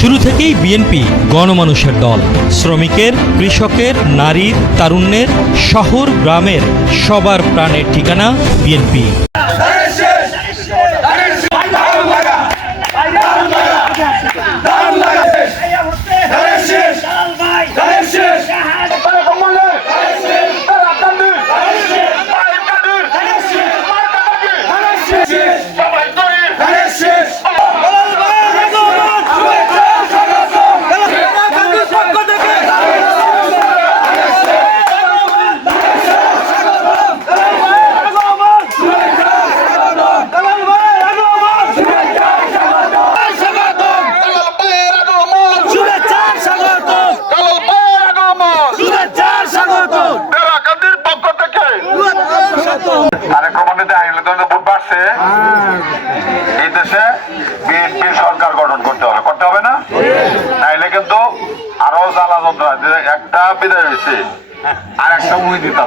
শুরু থেকেই বিএনপি গণমানুষের দল। শ্রমিকের, কৃষকের, নারীর, তারুণ্যের, শহর গ্রামের সবার প্রাণের ঠিকানা বিএনপি। এই দেশে বিএনপি সরকার গঠন করতে হবে না, নাইলে কিন্তু আরো জ্বালা যন্ত্রণা। একটা বিদায় হয়েছে আর একটা মুই দিতে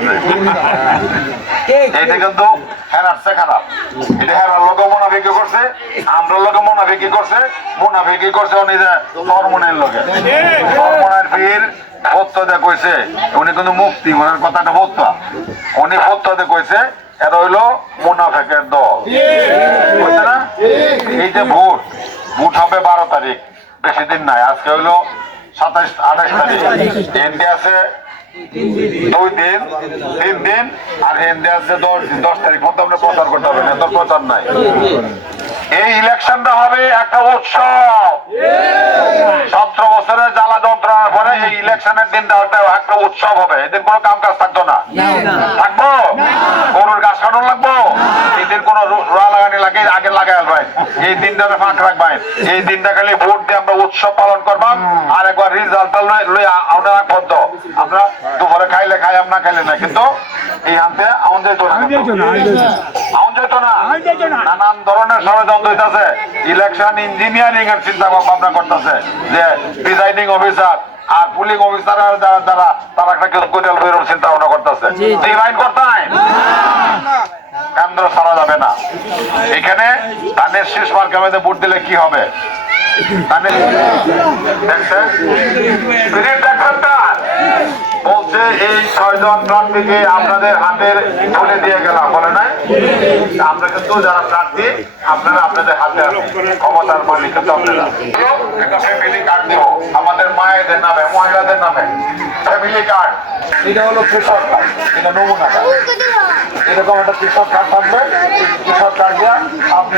এটা কিন্তু হেরাচ্ছে খারাপ। এটা হেরার লোকে মোনাফিকি করছে, আমরা লোকে মোনাফিকি করছে, মোনাফিকি করছে উনি যে হরমোনের লোকে হরমোনের পীর ফতোয়া কইছে। উনি কিন্তু মুক্তি ওনার কথাটা ফতোয়া, উনি ফতোয়া কইছে এরা হইলো মুনাফিকের দল, বুঝছে না? এই যে ভোট হবে 12 তারিখ, বেশি দিন নাই। আজকে হইলো 27-28 তারিখ, এনডি আছে 2 দিন 3 দিন, আর এনডি আছে 10 তারিখ মধ্যে আমরা প্রচার করতে হবে না, তো প্রচার নাই। এই ইলেকশনটা হবে একটা উৎসব। 17 বছরের জ্বালা যন্ত্রণার পরে এই ইলেকশনের দিনটা একটা উৎসব হবে। এদিন কোনো কাম কাজ থাকতো না, থাকবো গরুর গাছ কাটন লাগবো, এদের কোন রোয়া লাগানি লাগে আগে লাগাই আসবেন, এই দিনটা ফাঁক রাখবেন। এই দিনটা খালি ভোট দিয়ে আমরা উৎসব পালন করবাম। আর একবার রিজাল্ট লই আমরা বদ্ধ, আমরা দুপুরে খাইলে খাই, আমরা খাইলে না, কিন্তু এই হাতে আউন যাইতো না, নানান ধরনের ষড়যন্ত্র হইতাছে। ইলেকশন ইঞ্জিনিয়ারিং এর চিন্তা ভাবনা করতেছে যে প্রিজাইডিং অফিসার আর পুলিং অফিসার যারা তারা একটা কোটাল বেরোর চিন্তা ভাবনা করতেছে। ডিভাইন করতেন কেন্দ্র ছাড়া যাবে না। এখানে ধানের শেষ মার্কামেতে ভোট দিলে কি হবে? বলছে এই 6 জন প্রার্থীকে আপনাদের হাতের তুলে দিয়ে গেলাম, বলে নাই? আমরা কিন্তু যারা প্রার্থী আপনারা আপনাদের হাতে ক্ষমতার মালিক কিন্তু আপনারা। একটা ফ্যামিলি কার্ড দিব আমাদের মায়েদের নামে, মহিলাদের নামে ফ্যামিলি কার্ড। এটা হলো কৃষক কার্ড, এটা নমুনা কার্ড। এরকম একটা কৃষক কার্ড থাকবে, কৃষক কার্ড দিয়ে আপনি